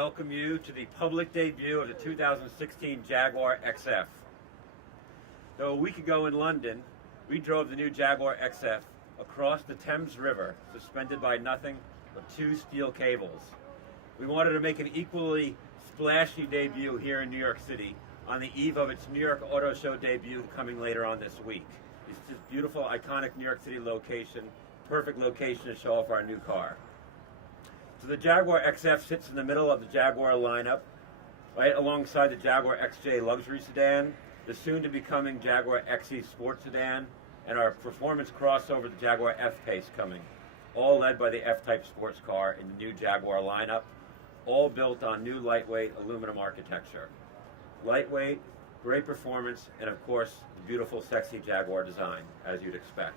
welcome you to the public debut of the 2016 Jaguar XF. Though a week ago in London, we drove the new Jaguar XF across the Thames River, suspended by nothing but 2 steel cables. We wanted to make an equally splashy debut here in New York City on the eve of its New York Auto Show debut coming later on this week. It's this beautiful, iconic New York City location, perfect location to show off our new car. So the Jaguar XF sits in the middle of the Jaguar lineup, right alongside the Jaguar XJ luxury sedan, the soon-to-becoming Jaguar XE sports sedan, and our performance crossover, the Jaguar F-Pace coming, all led by the F-Type sports car in the new Jaguar lineup, all built on new lightweight aluminum architecture. Lightweight, great performance, and of course, the beautiful, sexy Jaguar design, as you'd expect.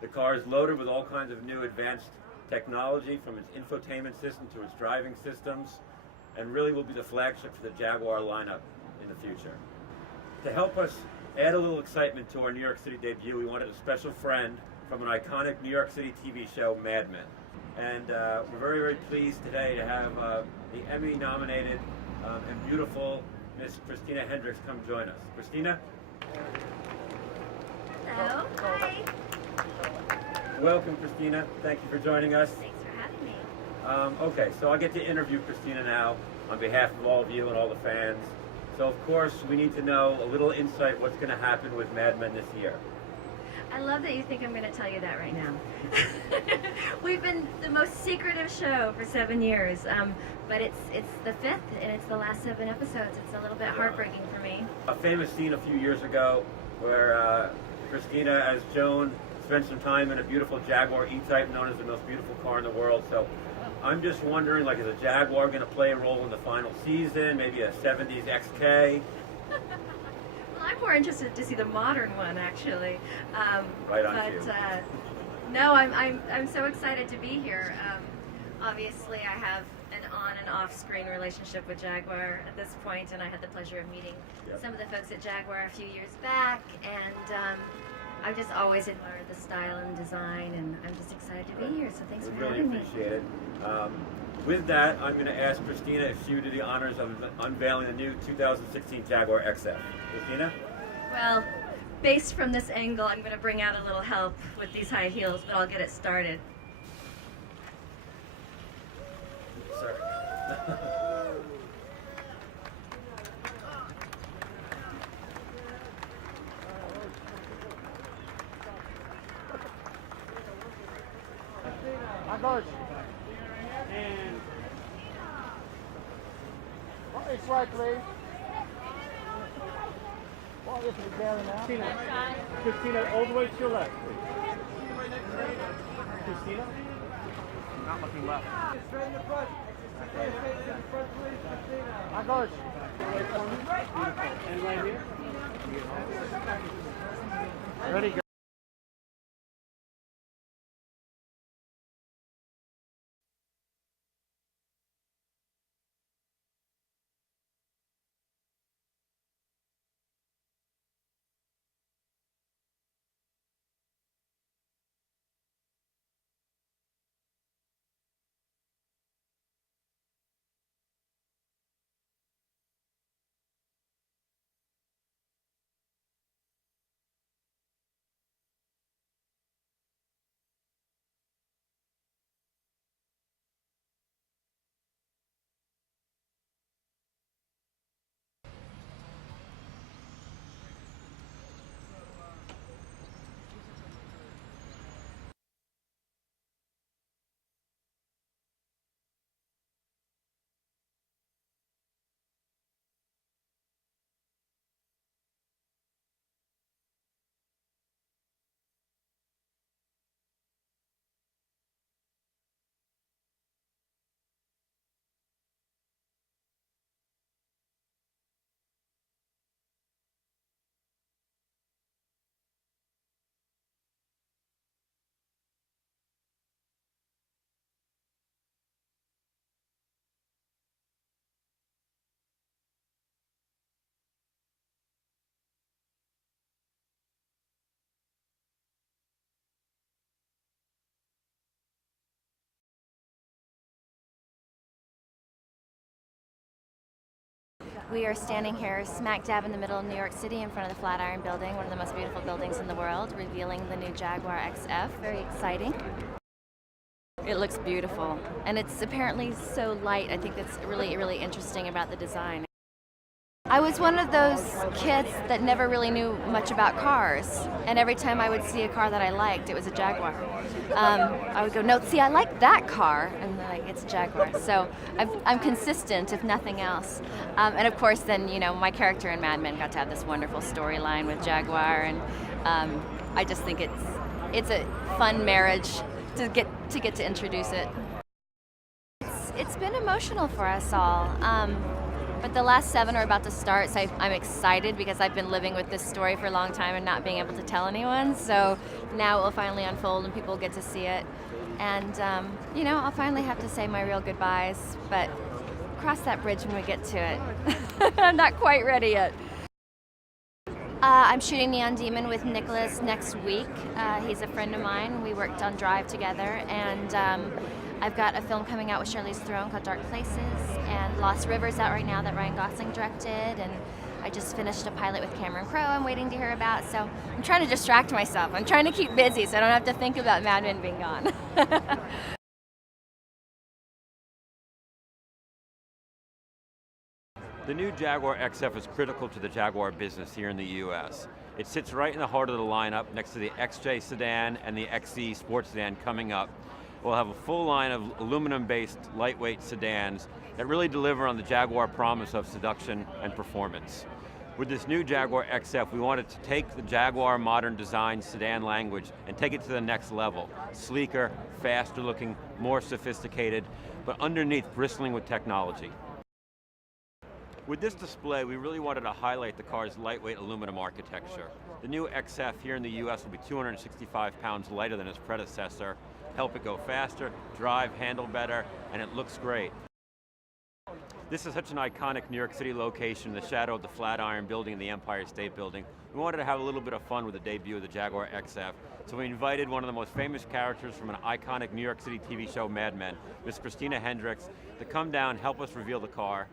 The car is loaded with all kinds of new advanced technology, from its infotainment system to its driving systems, and really will be the flagship for the Jaguar lineup in the future. To help us add a little excitement to our New York City debut, we wanted a special friend from an iconic New York City TV show, Mad Men. And we're very, very pleased today to have the Emmy-nominated and beautiful Miss Christina Hendricks come join us. Christina? Hello. Hi. Welcome, Christina. Thank you for joining us. Thanks for having me. Okay, so I get to interview Christina now on behalf of all of you and all the fans. So, of course, we need to know a little insight what's going to happen with Mad Men this year. I love that you think I'm going to tell you that right now. We've been the most secretive show for 7 years, but it's the 5th and it's the last 7 episodes. It's a little bit heartbreaking for me. A famous scene a few years ago where Christina, as Joan, spent some time in a beautiful Jaguar E-Type, known as the most beautiful car in the world. So I'm just wondering, like, is a Jaguar going to play a role in the final season? Maybe a 70s XK? Well, I'm more interested to see the modern one, actually. Right on cue. No, I'm so excited to be here. Obviously, I have an on and off screen relationship with Jaguar at this point, and I had the pleasure of meeting some of the folks at Jaguar a few years back, and I've just always admired the style and design, and I'm just excited to be here, so thanks for having me. Really appreciate it. With that, I'm going to ask Christina if she would do the honors of unveiling the new 2016 Jaguar XF. Christina? Well, based from this angle, I'm going to bring out a little help with these high heels, but I'll get it started. Sorry. Agora. And it's right, please. Well, this is down now. Christina, all the way to your left, please. Christina? Not looking left. Straight in the front. Straight in the front, please. Christina. Agora. Right for me. Beautiful. And right here. Ready, go. We are standing here smack dab in the middle of New York City in front of the Flatiron Building, one of the most beautiful buildings in the world, revealing the new Jaguar XF. Very exciting. It looks beautiful, and it's apparently so light. I think that's really, really interesting about the design. I was one of those kids that never really knew much about cars, and every time I would see a car that I liked, it was a Jaguar. I would go, no, see, I like that car, and they're like, it's a Jaguar. So I'm consistent, if nothing else. And of course, then my character in Mad Men got to have this wonderful storyline with Jaguar, and I just think it's a fun marriage to get to introduce it. It's been emotional for us all. But the last 7 are about to start, so I'm excited because I've been living with this story for a long time and not being able to tell anyone. So now it will finally unfold and people will get to see it. And, I'll finally have to say my real goodbyes, but cross that bridge when we get to it. I'm not quite ready yet. I'm shooting Neon Demon with Nicholas next week. He's a friend of mine. We worked on Drive together, and I've got a film coming out with Charlize Theron called Dark Places, and Lost Rivers out right now that Ryan Gosling directed, and I just finished a pilot with Cameron Crowe I'm waiting to hear about, so I'm trying to distract myself. I'm trying to keep busy so I don't have to think about Mad Men being gone. The new Jaguar XF is critical to the Jaguar business here in the US. It sits right in the heart of the lineup next to the XJ sedan and the XE sports sedan coming up. We'll have a full line of aluminum-based lightweight sedans that really deliver on the Jaguar promise of seduction and performance. With this new Jaguar XF, we wanted to take the Jaguar modern design sedan language and take it to the next level. Sleeker, faster looking, more sophisticated, but underneath bristling with technology. With this display, we really wanted to highlight the car's lightweight aluminum architecture. The new XF here in the US will be 265 pounds lighter than its predecessor, help it go faster, drive, handle better, and it looks great. This is such an iconic New York City location, in the shadow of the Flatiron Building and the Empire State Building. We wanted to have a little bit of fun with the debut of the Jaguar XF, so we invited one of the most famous characters from an iconic New York City TV show, Mad Men, Miss Christina Hendricks, to come down and help us reveal the car.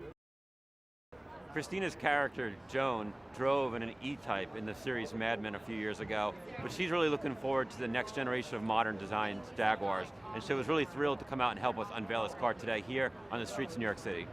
Christina's character, Joan, drove in an E-Type in the series Mad Men a few years ago, but she's really looking forward to the next generation of modern design Jaguars, and she was really thrilled to come out and help us unveil this car today here on the streets of New York City.